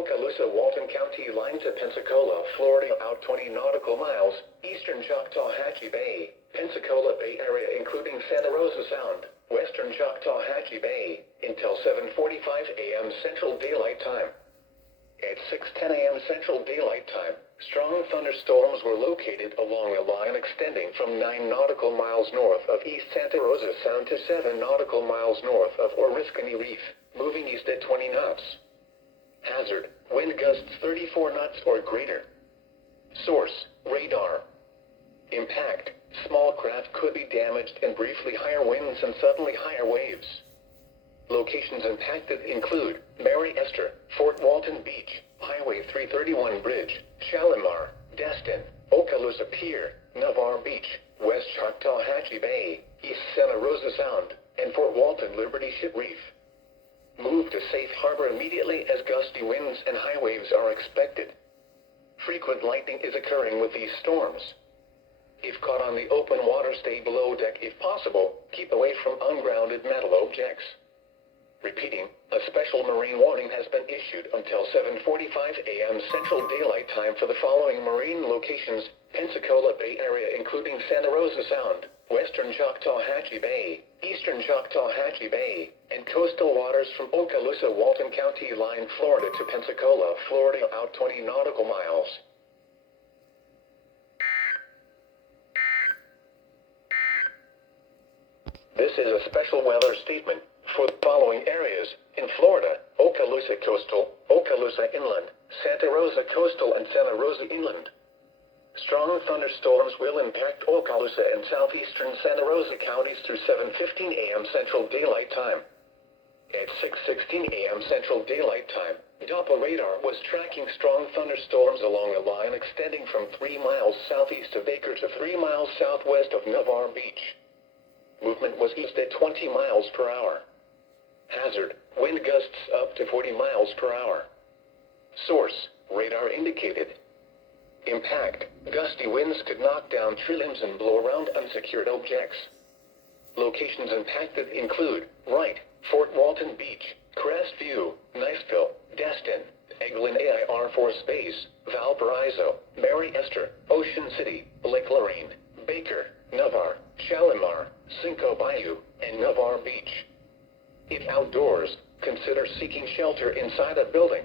Okaloosa Walton County line to Pensacola, Florida, out 20 nautical miles, eastern Choctawhatchee Bay, Pensacola Bay Area including Santa Rosa Sound, western Choctawhatchee Bay, until 7:45 a.m. Central Daylight Time. At 6:10 a.m. Central Daylight Time, strong thunderstorms were located along a line extending from 9 nautical miles north of East Santa Rosa Sound to 7 nautical miles north of Oriskany Reef, moving east at 20 knots. Hazard, wind gusts 34 knots or greater. Source, radar. Impact, small craft could be damaged and briefly higher winds and suddenly higher waves. Locations impacted include Mary Esther, Fort Walton Beach, Highway 331 Bridge, Shalimar, Destin, Okaloosa Pier, Navarre Beach, West Choctawhatchee Bay, East Santa Rosa Sound, and Fort Walton Liberty Ship Reef. Move to safe harbor immediately as gusty winds and high waves are expected. Frequent lightning is occurring with these storms. If caught on the open water, stay below deck if possible. Keep away from ungrounded metal objects. Repeating, a special marine warning has been issued until 7:45 a.m. Central Daylight Time for the following marine locations: Pensacola Bay Area including Santa Rosa Sound, western Choctawhatchee Bay, eastern Choctawhatchee Bay, and coastal waters from Okaloosa Walton County line, Florida to Pensacola, Florida, out 20 nautical miles. This is a special weather statement for the following areas in Florida: Okaloosa Coastal, Okaloosa Inland, Santa Rosa Coastal and Santa Rosa Inland. Strong thunderstorms will impact Okaloosa and southeastern Santa Rosa counties through 7:15 a.m. Central Daylight Time. At 6:16 a.m. Central Daylight Time, Doppler radar was tracking strong thunderstorms along a line extending from 3 miles southeast of Baker to 3 miles southwest of Navarre Beach. Movement was east at 20 miles per hour. Hazard, wind gusts up to 40 miles per hour. Source, radar indicated. Impact, gusty winds could knock down tree limbs and blow around unsecured objects. Locations impacted include Wright, Fort Walton Beach, Crestview, Niceville, Destin, Eglin Air Force Base, Valparaiso, Mary Esther, Ocean City, Lake Lorraine, Baker, Navarre, Shalimar, Cinco Bayou, and Navarre Beach. If outdoors, consider seeking shelter inside a building